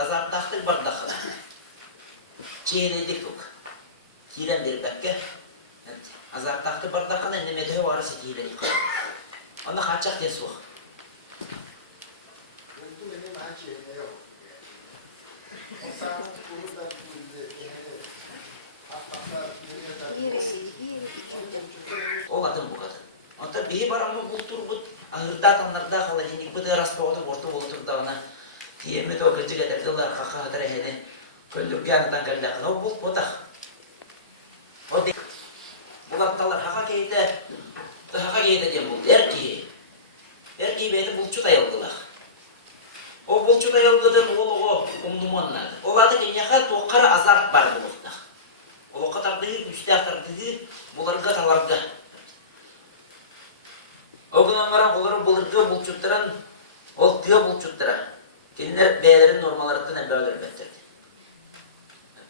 azartaqtır bardaqına. Çiğneydik bu. Kiren bir bekke. Azartaqtır bardaqına nemede varası kiren yıkar. Onda kaçak diye soğuk. Oladın bu kadın. Anta bir baramı bultur bu ahırda atanlarda kalan indik bu da raspaoda bortu bultur da ona diyemi de o gıcık ederdiler kaka hadar ehene köllük yanıdan geldiğinde o bult botak. O değil. Bulattalar haka geyde diye buldu. Erkeği beyde bulçu dayaldılar. O bulçu dayaldıdır o umdumanlar. Oladı ki yakat o kara azart var bulukta. O kadar değil üstü atar dedi buları katalarda. O gün onların bulurdu bulçutturan ol diyor bulçuttura. Kendine beylerin normalarından ne böyle bettirdi.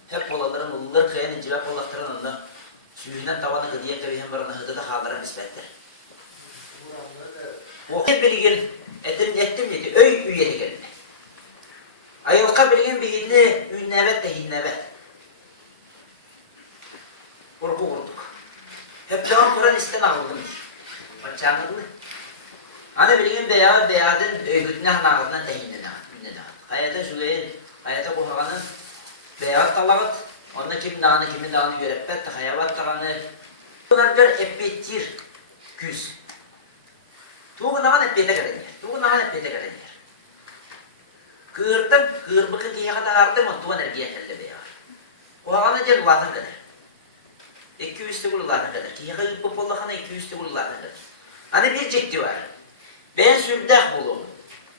Hep bolaların ulular kayanın cevap olaktıran onda suyundan tavanı gıdiyen kavihen barına hıdıda kaldıran nispettir. O hep bilgin ettim dedi, öy üyeli geldi. Ayılka bilgin bilgini ünnevet de hinnevet. Korku vurduk. Hep devam kuran isten aldım. Başçanlık mı? Hani bilgin beyadın öygütüne hanağından da hinnevet. Hayata şügeyin, hayata kuhaganın beyaz talağıt, onda kimin dağını görepet, hayavat tağını. Bunlar gör epettir, küs. Tuğunagan epete garen yer. Kırdım, kırbıkın kiyaka da ardım, tuğun ergiye kelle beyar. Kuhaganı jen ulatan kadar. 200 tigul ulatan kadar. Kiyaka yıpıp ollakana 200 tigul ulatan kadar. Hani bir ciddi var. Ben sürdek bulum,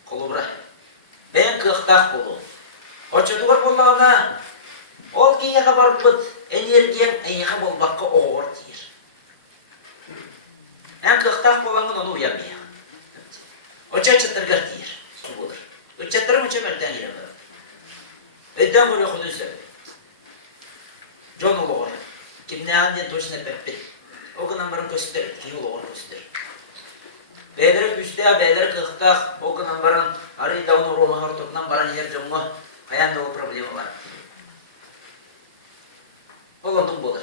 kolubra. Ben kıhtak bulum. O çocuğur bollağına, ol kiyaka barbıt, energiyem enyaka bolbakka oğur deyir. En kıhtak bolanın onu uyamıyor. O çaçıttırgır deyir, su bulur. O çattırım uçam elden giremir. Elden vuruyor kudun söyledi. John olur. Kim ne andiyen toşuna peppet. O gün ambarın köstür, ki olur köstür. Beyleri küstüya, beyleri kıhtak, o gün ambarın arayı da onu ruhu hortuktan baran yer canlı, hayanda o problemi var. Olandın bulur.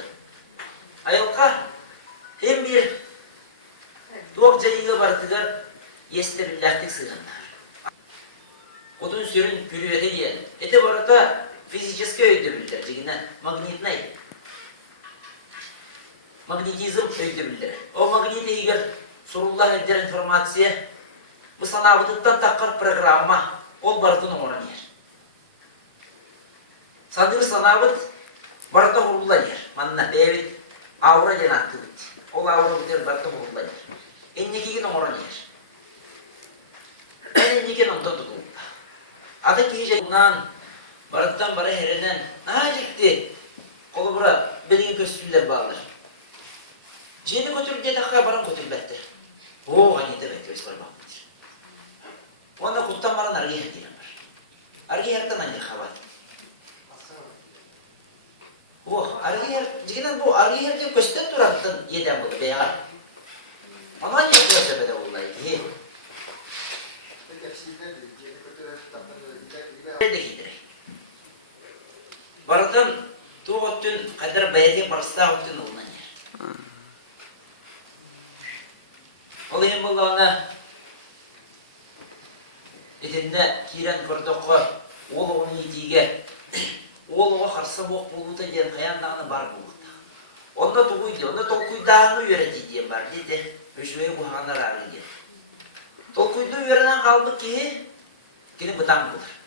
Ayılka, hem bir tuğak cayığı barıtıgar, yeste billahtik sığınlar. Odun sürün gürüyete yiyen. Ete bu arada fizikiske öydü bildir. Cigine magnit ney? Magnetizm öydü bildir. O magneti eğer sorullah eder informasiya bu sanavıdıktan takkar programma ol barıtın oğran yer. Sanır sanavıd barıta hurullar yer. Manna beyvit avra yanattı bit. Ol avra bitir barıta hurullar yer. Ennekigin oğran yer. Ennekigin ondan tutuldu. Adı ki bundan barıttan bara hereden acıktı. Kolu bura belini köstüller bağlar. Jeni götürüp de takıya baran götürübettir. O ganiyete bekliyoruz var bakmıştır. Onda kuttan baran argı herdiğine var. Argı herden aynı kavat. O argı her, jiginen bu argı herdiğine kösten durantan yeden bu beyar. Ona niye köste bede olaydı? Barıtın tuğuttun kadar bayatı barısta ottun olunan yer. Olayım Allah'ına etinde kiren kırdıqqa oğluğun itiğe oğluğa karşı boq buluta diyen kayandağını bar bulukta. Onda tuğuydu, onda tolkuydağını öğreti diyen var dedi. Öşüye bu hanlar ağrı diyen. Tolkuyduğu öğrenen kaldı ki yine bıdan bulur.